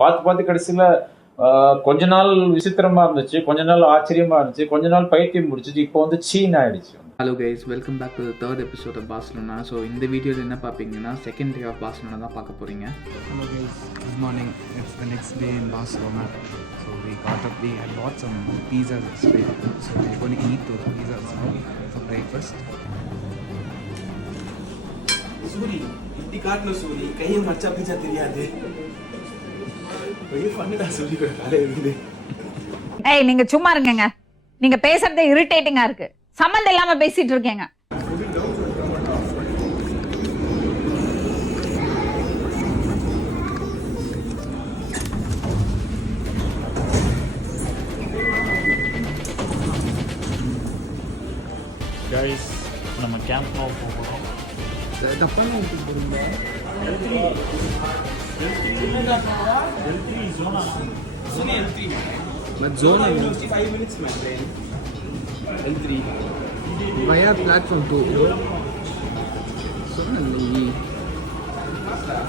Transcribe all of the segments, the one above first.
பார்த்து பார்த்து கடைசியில் கொஞ்ச நாள் விசித்திரமா இருந்துச்சு, கொஞ்ச நாள் ஆச்சரியமா இருந்துச்சு, கொஞ்ச நாள் பைத்தியம் முடிச்சிச்சு, இப்போ வந்து சீன் ஆயிடுச்சு. Hello guys, welcome back to the third episode of Barcelona. So இந்த வீடியோவில் என்ன பார்ப்பீங்கன்னா செகண்ட் டே ஆஃப் பார்சிலோனா தான் பார்க்க போகிறீங்க. Hello guys, good morning. It's the next day in Barcelona. So we got up, we had bought some pizzas yesterday. So we're going to eat those pizzas now for breakfast. Suri இப்படி காட்டணும் சூரி, கையை மச்சா பிச்சா தெரியாது. ஒரே பண்ணுடா சூரி கூட காலை இருக்குது. ஏய் நீங்க சும்மா இருங்கங்க, நீங்க பேசுறதே இரிட்டேட்டிங்கா இருக்கு. சம்மந்தம் இல்லாம பேசிட்டு இருக்கீங்க. கைஸ், நம்ம கேம்ப் நோ போகிறோம். தப்பான ஊட்டி போகிறீங்க. But zona 5 minutes my friend. L3 via platform 2. Zona nahi.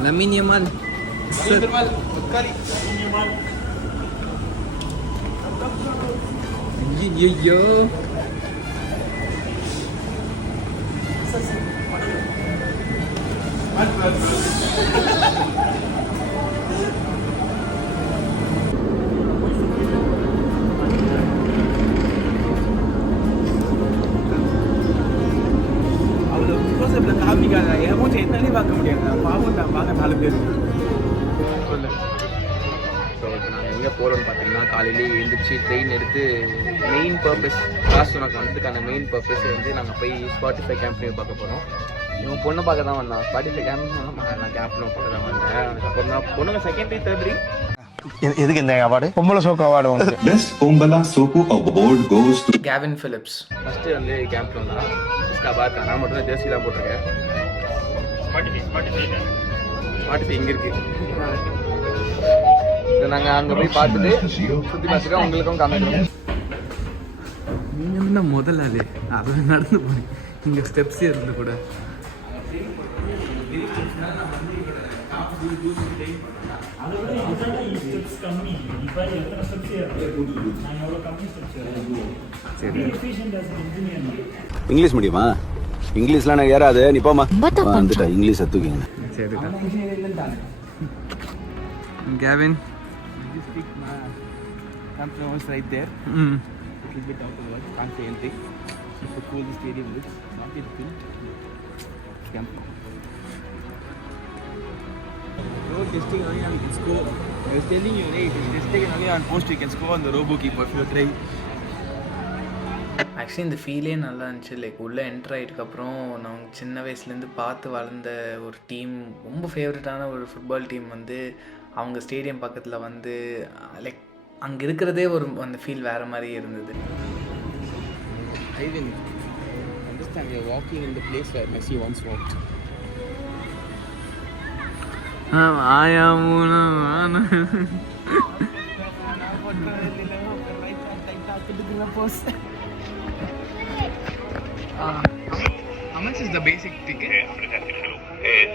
Lamine Yamal. Yamal Bukhari. Yo. பார்க்க முடியாது, பாவம் தான் பார்க்க 4 பேர். ஸோ இப்போ நாங்கள் எங்கே போகிறோம்னு பார்த்தீங்கன்னா, காலையிலேயே எழுந்திரிச்சு ட்ரெயின் எடுத்து மெயின் பர்பஸ் பார்சிலோனாக்கு வந்ததுக்கான மெயின் பர்பஸ் வந்து நாங்கள் போய் ஸ்பாட்டிஃபை கேம்ப் நியூ பார்க்க போகிறோம். இவன் பொண்ணை பார்க்க தான் வந்தான். ஸ்பாட்டிஃபை கேம்ப் நான் கேம்ப் நியூ பார்க்க தான் வந்தேன். அதுக்கப்புறம் தான் பொண்ணுங்க செகண்டரி தேர்ட்ரி. எதுக்கு இந்த அவார்டு? பொம்பளை சோக்கு அவார்டு உங்களுக்கு. Best Pombala Soku Award goes to Gavin Philips. First வந்து கேம்ப் வந்தான். ஃபஸ்ட்டாக பார்த்தேன். நான் மட்டும் தான் ஜெர்சி தான் போட்டிருக்கேன். ஸ்பாட்டிஃபை இங்கே இருக்குது. இதை நாங்கள் அங்கே போய் பார்த்துட்டு சுற்றி பார்த்துட்டு உங்களுக்கும் காமிக்கிறோம். நீங்கள் தான் முதல் ஆளு அது நடந்து போகிறீங்க. இங்கே ஸ்டெப்ஸ் இருந்து கூட இங்கிலீஷ் மீடியமா? இங்கிலீஷ்லாம் எனக்கு ஏறாது. நீ போமா வந்துட்டா இங்கிலீஷ் தூக்கிங்க. சரிடா. Gavin. You speak my Camp Nou is right there. Little bit out of the world, can't say anything. Super cool the stadium looks. Not yet built. Camp Nou. Road testing only now you can score. I was telling you, right? It is testing only on post you can score on the RoboKeeper if you try. Actually இந்த ஃபீலே நல்லா இருந்துச்சு. Like உள்ளே enter ஆகிட்டுக்கப்புறம் நான் சின்ன வயசுலேருந்து பார்த்து வளர்ந்த ஒரு டீம், ரொம்ப ஃபேவரட்டான ஒரு ஃபுட்பால் டீம் வந்து அவங்க ஸ்டேடியம் பக்கத்தில் வந்து லைக் அங்கே இருக்கிறதே ஒரு அந்த ஃபீல் வேறு மாதிரி இருந்தது. Ivan, understand you're walking in the place where Messi once walked. How much is the basic ticket?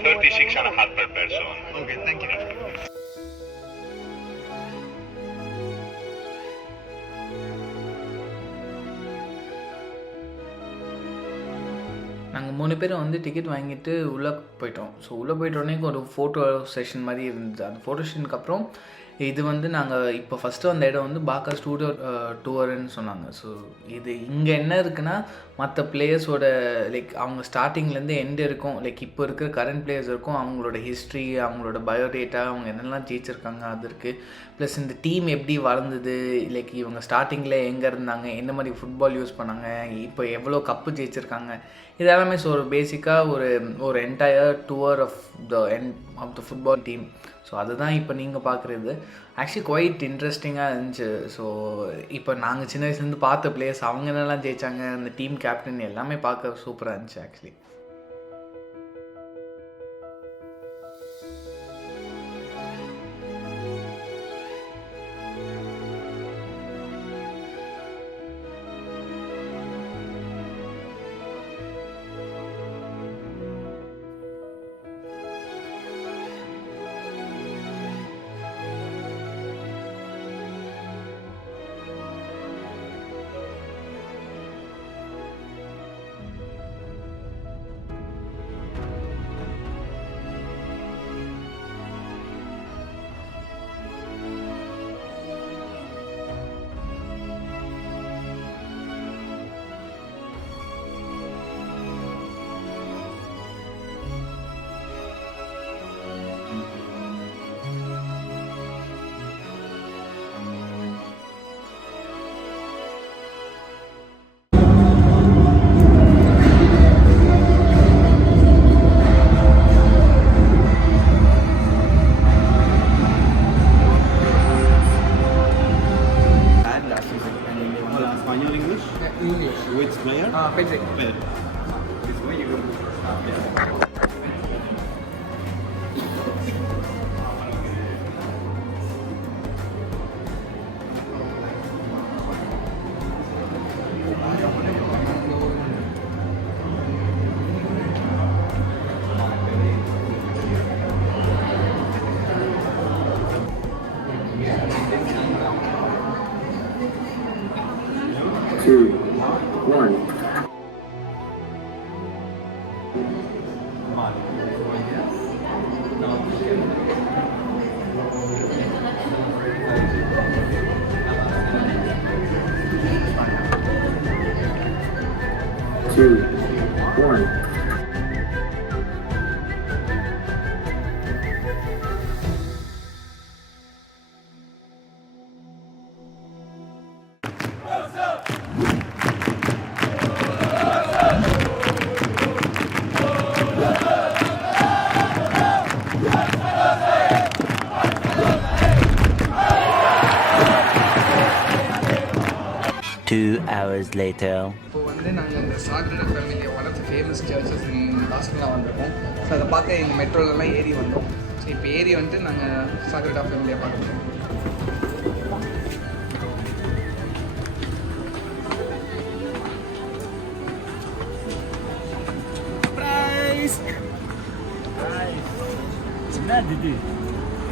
36.5 per person. Okay, thank you. நாங்கள் 3 பேரும் வந்து டிக்கெட் வாங்கிட்டு உள்ளே போயிட்டோம். ஸோ உள்ளே போயிட்டோடனே ஒரு ஃபோட்டோ செஷன் மாதிரி இருந்தது. அந்த ஃபோட்டோ செஷனுக்கு அப்புறம் இது வந்து நாங்கள் இப்போ ஃபஸ்ட்டு வந்த இடம் வந்து பாக்கா ஸ்டூடியோ டூர்ன்னு சொன்னாங்க. ஸோ இது இங்கே என்ன இருக்குன்னா, மற்ற பிளேயர்ஸோட லைக் அவங்க ஸ்டார்டிங்லேருந்து எண்ட் இருக்கும், லைக் இப்போ இருக்கிற கரண்ட் பிளேயர்ஸ் இருக்கும், அவங்களோட ஹிஸ்ட்ரி, அவங்களோட பயோடேட்டா, அவங்க என்னெல்லாம் ஜெயிச்சிருக்காங்க அது இருக்குது. ப்ளஸ் இந்த டீம் எப்படி வளர்ந்தது, லைக் இவங்க ஸ்டார்டிங்கில் எங்கே இருந்தாங்க, என்ன மாதிரி ஃபுட்பால் யூஸ் பண்ணாங்க, இப்போ எவ்வளோ கப்பு ஜெயிச்சிருக்காங்க, இதெல்லாமே. ஸோ ஒரு பேசிக்காக ஒரு entire tour of the football team. So அதுதான் இப்போ நீங்கள் பார்க்குறது. ஆக்சுவலி குவைட் இன்ட்ரெஸ்டிங்காக இருந்துச்சு. ஸோ இப்போ நாங்கள் சின்ன வயசுலேருந்து பார்த்த பிளேயர்ஸ் அவங்க என்னெல்லாம் ஜெயித்தாங்க, அந்த டீம் கேப்டன் எல்லாமே பார்க்க சூப்பராக இருந்துச்சு ஆக்சுவலி. hours later. இப்போ வந்து நாங்கள் இந்த Sagrada Familia one of the famous churches in பாஸ்டன்ல வந்திருக்கோம். ஸோ அதை பார்க்க இந்த மெட்ரோலலாம் ஏறி வந்தோம். ஸோ இப்போ ஏறி வந்துட்டு நாங்கள் சாக்ரடா ஃபேமிலியை பார்க்க போகிறோம்.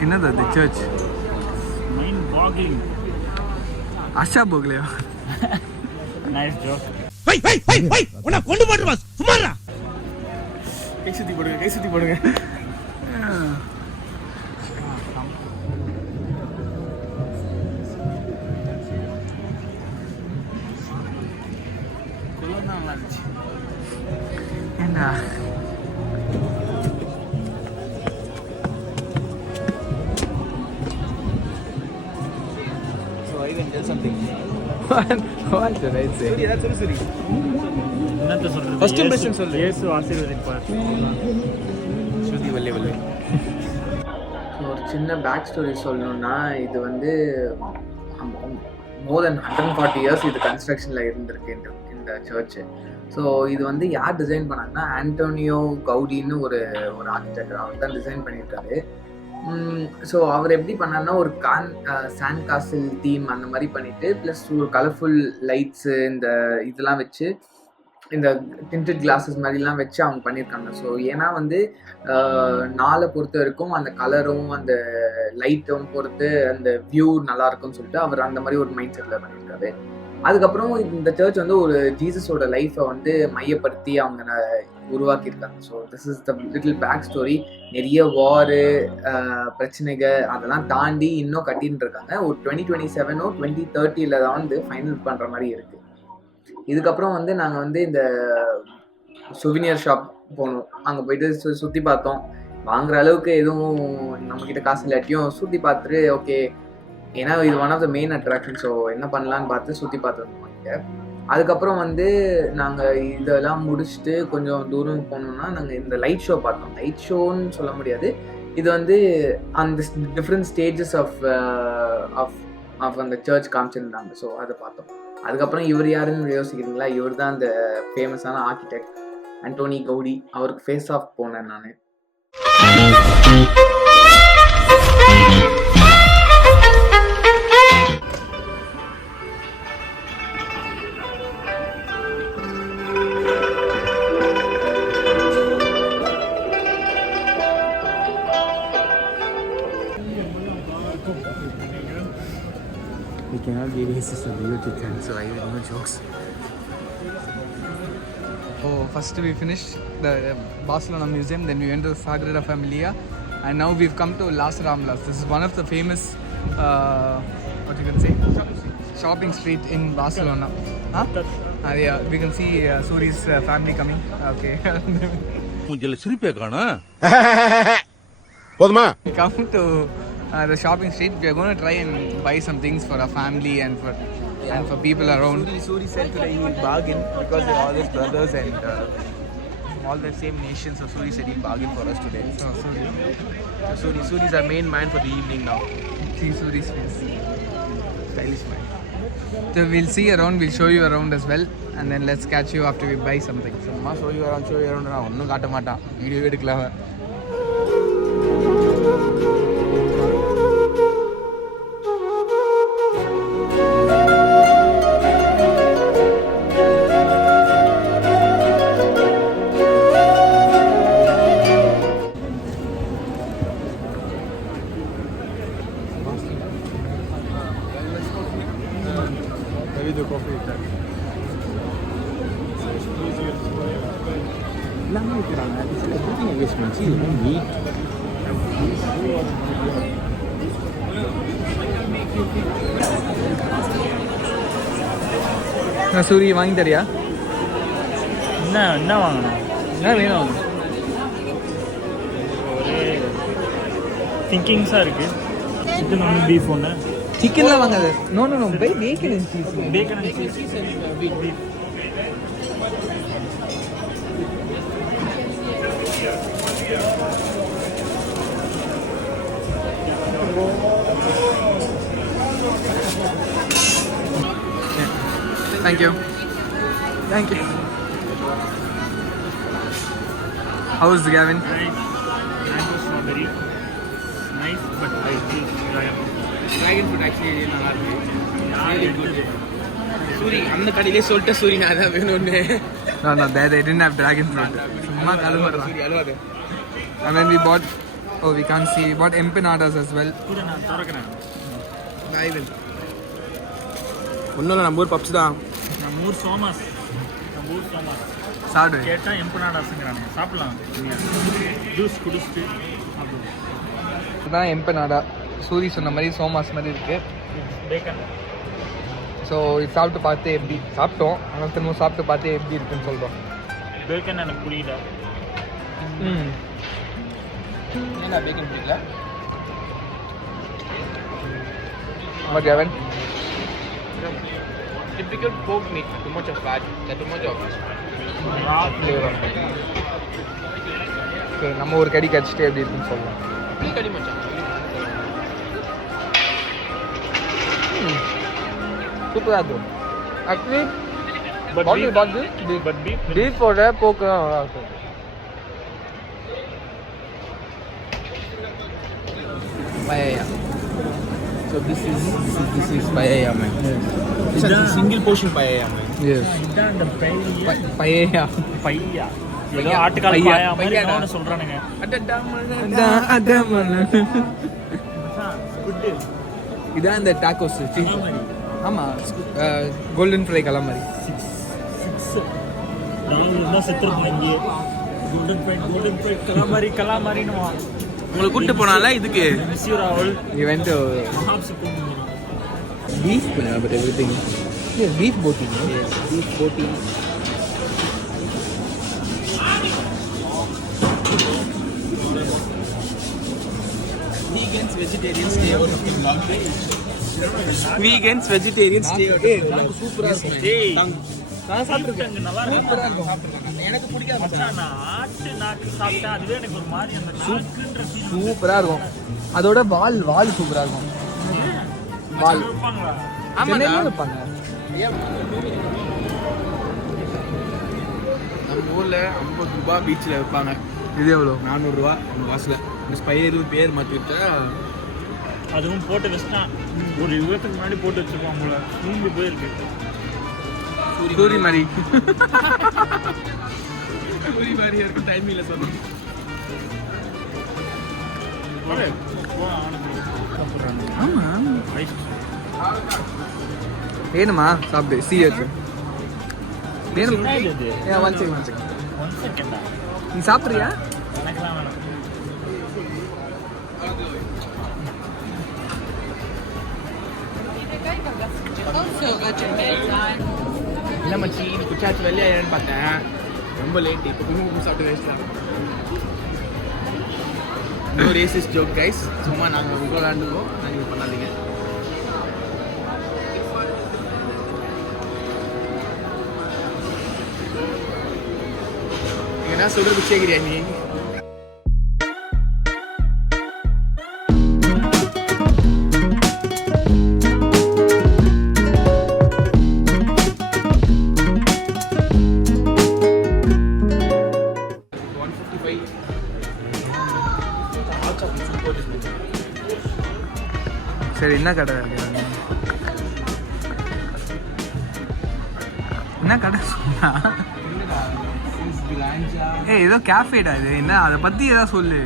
என்னது அது சர்ச் மைண்ட் பாகிங். அஷா போகலையா? Nice joke. உன்னை கொண்டு போட்டுருவா சும்மாடா. கை சுத்தி போடுங்க. கொள்ளதான் நல்லா இருந்துச்சு. ஏண்டா What did I say? என்னத்த சொல்றது? First impression சொல்லு. இயேசு ஆசீர்வதிப்பார். ஸ்ருதி வல்லே. ஒரு சின்ன பேக் ஸ்டோரி சொல்லணும்னா, இது வந்து மோர் தென் 140 இயர்ஸ் இது கன்ஸ்ட்ரக்ஷனில் இருந்திருக்கு இந்த சர்ச்சு. ஸோ இது வந்து யார் டிசைன் பண்ணாங்கன்னா, ஆண்டோனியோ கவுடின்னு ஒரு ஆர்கிடெக்ட், அவர் தான் டிசைன் பண்ணியிருக்காரு. ஸோ அவர் எப்படி பண்ணார்னா, ஒரு சாண்ட் காசில் தீம் அந்த மாதிரி பண்ணிவிட்டு, ப்ளஸ் ஒரு கலர்ஃபுல் லைட்ஸு இந்த இதெல்லாம் வச்சு, இந்த டிண்டட் கிளாஸஸ் மாதிரிலாம் வச்சு அவங்க பண்ணியிருக்காங்க. ஸோ ஏன்னா வந்து நாளை பொறுத்த வரைக்கும் அந்த கலரும் அந்த லைட்டும் பொறுத்து அந்த வியூ நல்லாயிருக்கும்னு சொல்லிட்டு அவர் அந்த மாதிரி ஒரு மைண்ட் செட்டில் பண்ணியிருக்காரு. அதுக்கப்புறம் இந்த சர்ச் வந்து ஒரு ஜீசஸோட லைஃப்பை வந்து மையப்படுத்தி அவங்க உருவாக்கியிருக்காங்க. So this is the little back story. நிறைய வாரு பிரச்சனைகள் அதெல்லாம் தாண்டி இன்னும் கட்டின்னு இருக்காங்க. ஒரு 2027 2030 தான் வந்து ஃபைனல் பண்ணுற மாதிரி இருக்குது. இதுக்கப்புறம் வந்து நாங்கள் வந்து இந்த சுவினியர் ஷாப் போனோம். அங்கே போயிட்டு சுற்றி பார்த்தோம். வாங்குற அளவுக்கு எதுவும் நம்மக்கிட்ட காசு இல்லாட்டியும் சுற்றி பார்த்துட்டு ஓகே, ஏன்னா இது one of the main attraction. So என்ன பண்ணலான்னு பார்த்து சுற்றி பார்த்துருந்தோம் இங்கே. அதுக்கப்புறம் வந்து நாங்கள் இதெல்லாம் முடிச்சுட்டு கொஞ்சம் தூரம் போனோம்னா நாங்கள் இந்த லைட் ஷோ பார்த்தோம். லைட் ஷோன்னு சொல்ல முடியாது, இது வந்து அந்த டிஃப்ரெண்ட் ஸ்டேஜஸ் ஆஃப் அந்த சர்ச் காமிச்சிருந்தாங்க. ஸோ அதை பார்த்தோம். அதுக்கப்புறம் இவர் யாருன்னு யோசிக்கிறீங்களா? இவர் தான் அந்த ஃபேமஸான ஆர்கிடெக்ட் ஆண்டோனி கவுடி. அவருக்கு ஃபேஸ் ஆஃப் போனேன் நான். We cannot be racist on the YouTube channel, so I will no jokes. Oh, first we finished the Barcelona Museum, then we went to Sagrada Familia, and now we've come to Las Ramblas. This is one of the famous, what you can say, shopping street in Barcelona. Huh? Yeah, we can see Suri's family coming. Okay. முஞ்சல சிரிப்பே காணா. போதுமா? We come to the shopping street. We are going to try and buy some things for our family and for people around. Suri said today he will bargain because they're all his brothers and all the same nations. So Suri said he'll bargain for us today. Suri is our main man for the evening now. See Suri's face. Stylish man. So we'll see around. We'll show you around as well, and then let's catch you after we buy something. சும்மா show you around நான் ஒன்றும் காட்ட மாட்டான். Video எடுக்கலாம். Maybe the coffee. எல்லாமே வைக்கிறாங்க. everything investment. See, meat. Suri வாங்கி தரியா? என்ன வாங்கணும்? என்ன வேணும்? ஒரே திங்கிங்ஸாக இருக்குது. சிக்கன் ஒன்று, பீஃப் ஒன்று. சிக்கன்லாம் வாங்காது. No bacon and cheese. Bacon and cheese, beef. Thank you. How is Gavin? Mango strawberry. Nice, but I feel Dragon fruit actually நல்லா இருக்கு. Really good. சூரி அந்த கடையிலே சொல்லிட்ட சூரி நான் அதான் வேணும்னு. No, they didn't have dragon fruit. சும்மா கலவரம். Suri அழுவாது. And then we bought, we can't see, we bought empanadas as well. கூட நான் திறக்கிறேன். I will. ஒன்றும் இல்லை, நம்ம ஊர் பப்ஸ் தான். நம்ம ஊர் சோமாஸ். சாப்பிடு. கேட்டால் எம்பனாடாஸுங்கிறாங்க. சாப்பிடலாம். ஜூஸ் குடிச்சிட்டு சாப்பிடுவோம். இதுதான் எம்பனாடா. சூரி சொன்ன மாதிரி சோமாஸ் மாதிரி இருக்கு. பேக்கன். ஸோ இது சாப்பிட்டு பார்த்து எப்படி சாப்பிட்டோம், ஆனால் திரும்ப சாப்பிட்டு பார்த்து எப்படி இருக்குன்னு சொல்கிறோம். பேக்கன் எனக்கு புரியல. ஏன்னா பேக்கன் பிடிக்கல. What, Gavin? Typical pork meat, too much of fat, too much of raw flavor. Okay, நம்ம ஒரு கடி கடிச்சிட்டு எப்படி இருக்குன்னு சொல்லலாம். அப்படியே கடி மச்சான். சூப்பராக இருக்கும். ஆக்சுவலி But பீஃபோட போக்கு தான் நல்லா இருக்கும். Paella. So this is paella, man. This is a single portion paella, man. Yes. இதான் அந்த பையா. பையா. ஏதோ ஆட்டுக்கால் பாயா மாதிரி என்னன்னு சொல்றானுங்க. இதான் இந்த டாக்கோஸ். ஆமாம், கோல்டன் ஃப்ரை கலாமரி. 6 நான் செத்துருப்பேன் இங்கே. கோல்டன் ஃப்ரை கலாமரின்னு உங்களை கூப்பிட்டு போனால இதுக்கு மிஸ்யூர் ஆவல் Event மஹாப்ஸ் போகணும். beef, but everything. Yes, beef boating. Yes, beef boating. Vegans, vegetarians stay out of the vlog. Vegans, vegetarians stay out of the vlog. சூப்பராக இருக்கும். டேய் நான் சாப்பிட்டுருக்கேன். நல்லா சூப்பராக இருக்கும். எனக்கு பிடிக்காது மச்சான். நான் ஆட்டு நாக்கு சாப்பிட்டேன். அதுவே எனக்கு ஒரு மாதிரி அந்த நாக்குன்ற ஃபீல் சூப்பராக இருக்கும். அதோட வால் சூப்பராக இருக்கும். வால் இருப்பாங்களா? சென்னையில வைப்பாங்க. நம்ம ஊர்ல 50 ரூபாய் பீச்சில் வைப்பாங்க. இது எவ்வளோ? 400 ரூபா நம்ம காசுல. இந்த ஸ்பைரு பேர் மாற்றி விட்டா அதுவும் போட்டு வச்சுட்டான். ஒரு யுகத்துக்கு முன்னாடி போட்டு வச்சிருப்பான் போல. மூங்கி போயிருக்கு. சூரி மாதிரி. சூரி மாதிரி இருக்கும். டைமில் சொன்னோம். வேணுமா? சாப்பிடு. சிஎச் வேணும். இது ஒன் செகண்ட். 1 செகண்டா? நீ சாப்பிட்றியா? எனக்குலாம் வேணாம். இல்லை மச்சி, இது குச்சாச்சு வெளியாயிரன்னு பார்த்தேன். ரொம்ப லேட். இப்போ குங்குமம் சாப்பிட்டு வேஸ்ட் ஆகும். No racist joke guys. சும்மா நாங்கள் உங்கள் விளாண்டுக்கோம். நீங்கள் பண்ணாதீங்க. என்ன சொல்கிறது சேகிரியா நீ? சரி, என்ன கடை? என்ன கடை சொன்னா? ஏய், ஏதோ கேஃபேடா இது. என்ன அதை பற்றி ஏதாவது சொல்லு.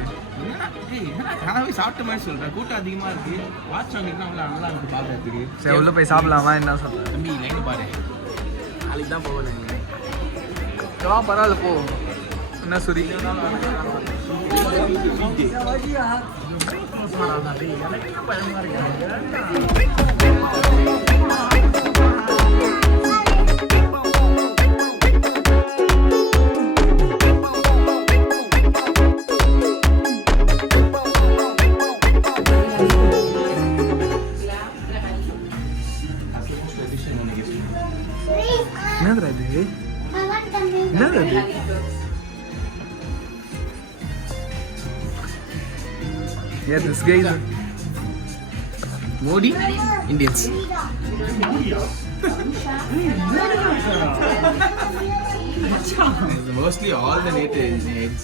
நானாவே சாப்பிட்ட மாதிரி சொல்கிறேன். கூட்டம் அதிகமாக இருக்குது. வாட்ச் வாங்கிட்டுனா அவ்வளோ நல்லா இருக்குது பார்க்குறதுக்கு. சரி, உள்ள போய் சாப்பிடலாமா? என்ன சொல்கிறேன்? தம்பி லைன் பாரு. நாளைக்கு தான் போவேன். பரவாயில்ல, போ. என்ன சூரி என்னதுடா இது என்னது அது Yeah, this guy is Modi Indians. Mostly all the natives AIDS.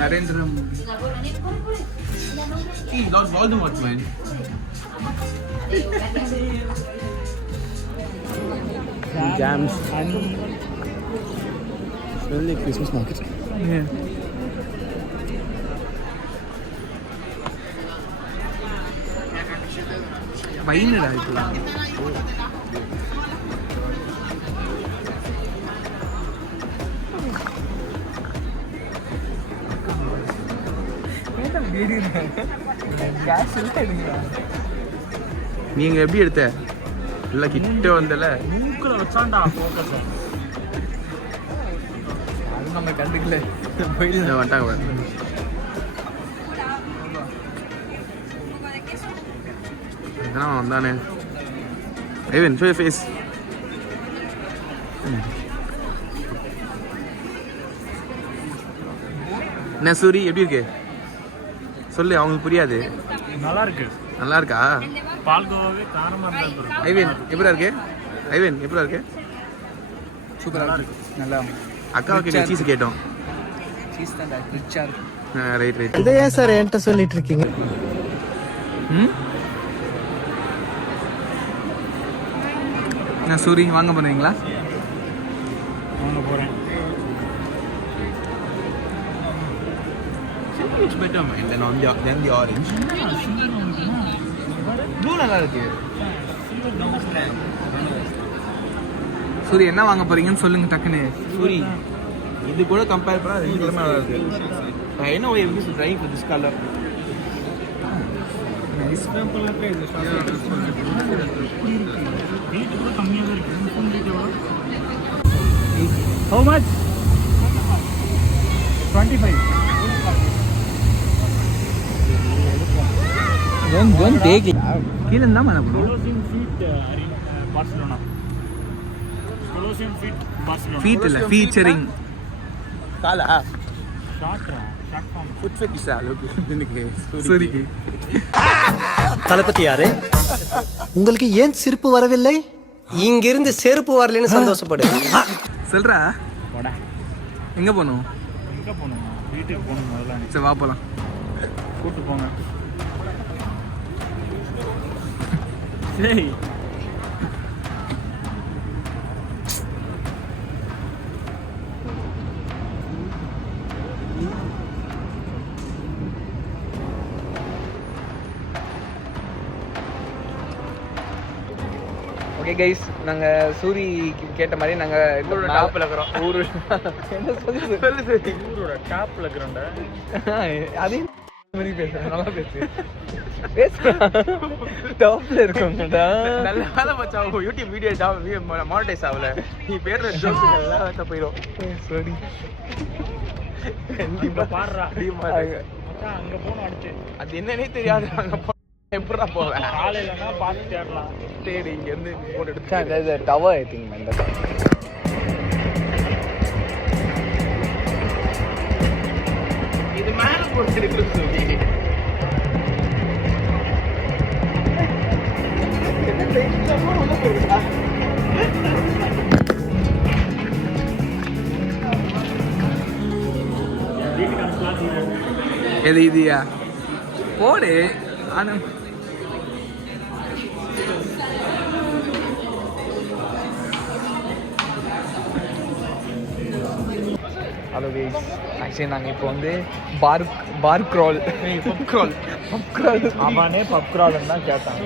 Narendra Modi. He lost Voldemort, man. Jams. Smell like Christmas market. Yeah. பையனடா இதெல்லாம் நீங்க எப்படி எடுத்த இல்ல கிட்ட வந்தல மூக்குல வச்சான்டா ஃபோக்கஸ். அது நம்ம கண்டுக்கல போயிட்டு வந்துட்டாங்க பாரு. இதெல்லாம் வந்தானே. Ivan show your face. என்ன சூரி எப்படி இருக்கு சொல்லு, அவங்களுக்கு புரியாது. நல்லா இருக்கு. நல்லா இருக்கா? பால்கோவாவே காரமா இருந்தா ஐவன் எப்படிடா இருக்கு? ஐவன் எப்படிடா இருக்கு? சூப்பரா இருக்கு. நல்லா அக்காவுக்கு சீஸ் கேட்டோம். சீஸ் தான் ரிச்சா இருக்கு. Right right. இதை ஏன் சார் என்கிட்ட சொல்லிட்டு இருக்கீங்க? என்ன சூரி வாங்க போறீங்களா? வாங்க போறேன். Looks better man than the orange. Blue நல்லா இருக்கு. சூரி என்ன வாங்க போறீங்கன்னு சொல்லுங்க டக்குன்னு. சூரி இது கூட கம்பேர் பண்ணா ரெண்டு கலர் நல்லா இருக்கு. I know why everyone is trying for this color. Nice. Rate கூட கம்மியா தான் இருக்கு. ஃபோன் ரேட் எவ்வளவு? How much? 25. Don't take it. கீழ இருந்தா மன bro. Colosseum feet Barcelona. Colosseum feet Barcelona. Feet இல்ல ஃபீச்சரிங். காலா ஷார்ட் ஃபார்ம். ஃபுட் ஃபெட்டிஷ் ஆளுக்கு இன்னைக்கு சூரிக்கு. தளபதி யாரு? உங்களுக்கு ஏன் சிரிப்பு வரவில்லை? இங்கிருந்து செருப்பு வரலன்னு சந்தோஷப்படு. சொல்றா போடா. எங்க போணும்? எங்க போணும்? வீட்டுக்கு போணும் முதல்ல. சரி வா போலாம். கூட்டு போங்க. சரி. ஓகே கைஸ், நாங்கள் சூரி கேட்ட மாதிரி நாங்கள் டாப்பில் இருக்கிறோம். ஊரு என்ன சொல்லு ஊரோட டாப்ல இருக்கிறோம்டா. அதையும் மாதிரி பேசுகிறேன். நல்லா பேசுகிறேன். டாப்ல இருக்கோங்கடா. நல்ல வேலை மச்சா. யூடியூப் வீடியோ டாப் மானிட்டைஸ் ஆகல. நீ பேர் ஜோக்கு நல்லா போயிடும். சரி கண்டிப்பா பாடுறா. அங்க போனோம் அடுத்து. அது என்னன்னே தெரியாது. அங்கே எப்படா போவேன்? காலையிலனா பார்த்து தேடலாம். சரி இங்கேருந்து போட்டு எடுத்து டவர் ஐ திங்க் இந்த இது மேலே போட்டு எடுக்கிறது சொல்லி வீட்டுக்கு அனுப்பலாம். எது இதுயா போடு. ஆனால் Hello guys, ஆக்சுவலி நாங்கள் இப்போ வந்து பார் க்ரால் அவனே பப் கிரால்னு தான் கேட்டான்.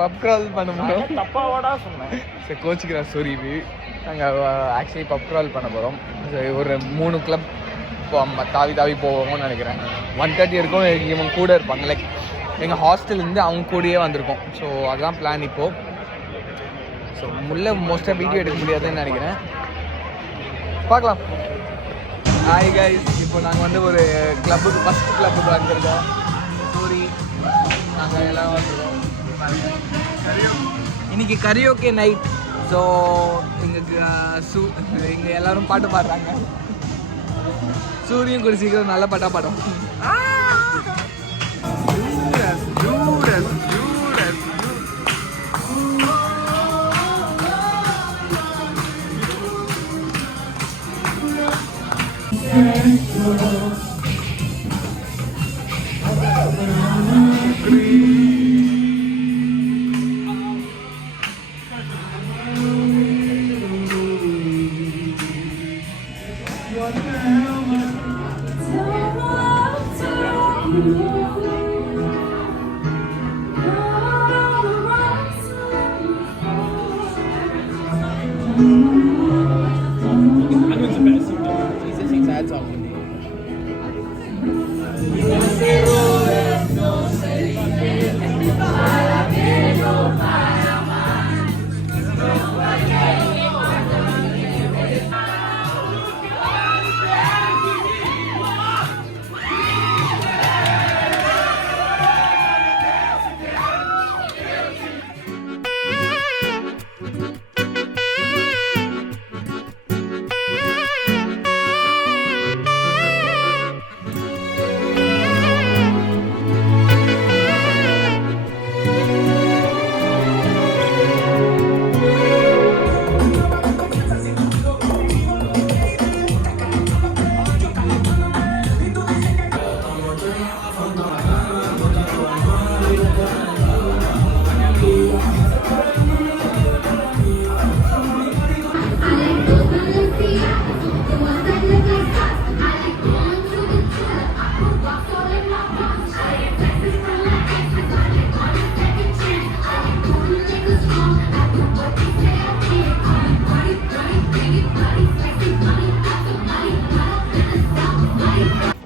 பப் க்ரால் பண்ண முடியும். தப்பாவாடா சொன்னேன். சரி கோச்சிக்கிறேன் சூரிவு. நாங்கள் ஆக்சுவலி பப் க்ரால் பண்ண போகிறோம். ஒரு 3 கிளப் தாவி போவோம்னு நினைக்கிறேன். 1:30 இருக்கும். இவங்க கூட இருப்பாங்க, லைக் எங்கள் ஹாஸ்டல்லேருந்து அவங்க கூடயே வந்திருக்கோம். ஸோ அதுதான் பிளான் இப்போது. ஸோ மோஸ்ட்டாக வீடியோ எடுக்க முடியாதுன்னு நினைக்கிறேன், பார்க்கலாம். ஹாய் கைஸ், இப்போ நாங்கள் வந்து ஒரு கிளப்புக்கு ஃபஸ்ட் கிளப்புக்கு வந்திருக்கோம். சூரி நாங்கள் எல்லாம் வந்துருக்கோம். இன்னைக்கு கரியோகே நைட். ஸோ இங்கே எல்லோரும் பாட்டு பாடுறாங்க. சூரியன் கூட சீக்கிரம் நல்ல பாட்டாக பாடும்.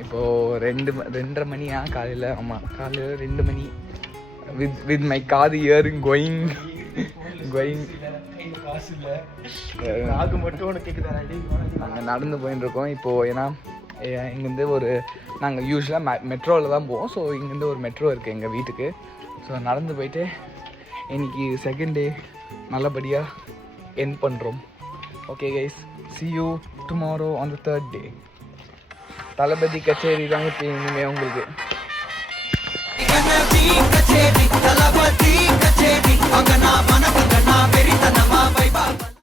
இப்போது 2:30 மணியா காலையில்? ஆமாம், காலையில் 2 மணி. வித் மை காது இயரிங் கோயிங். காது மட்டும் உனக்கு கேட்குதாடி? நாங்கள் நடந்து போயின்னு இருக்கோம் இப்போது. ஏன்னா இங்கேருந்து நாங்கள் யூஸ்வலாக மெட்ரோவில் தான் போவோம். ஸோ இங்கேருந்து ஒரு மெட்ரோ இருக்குது எங்கள் வீட்டுக்கு. ஸோ நடந்து போயிட்டு இன்னைக்கு செகண்ட் டே நல்லபடியாக எண்ட் பண்ணுறோம். Okay guys, see you tomorrow on the 3rd day. தளபதி கச்சேரி தாங்க இனிமே உங்களுக்கு.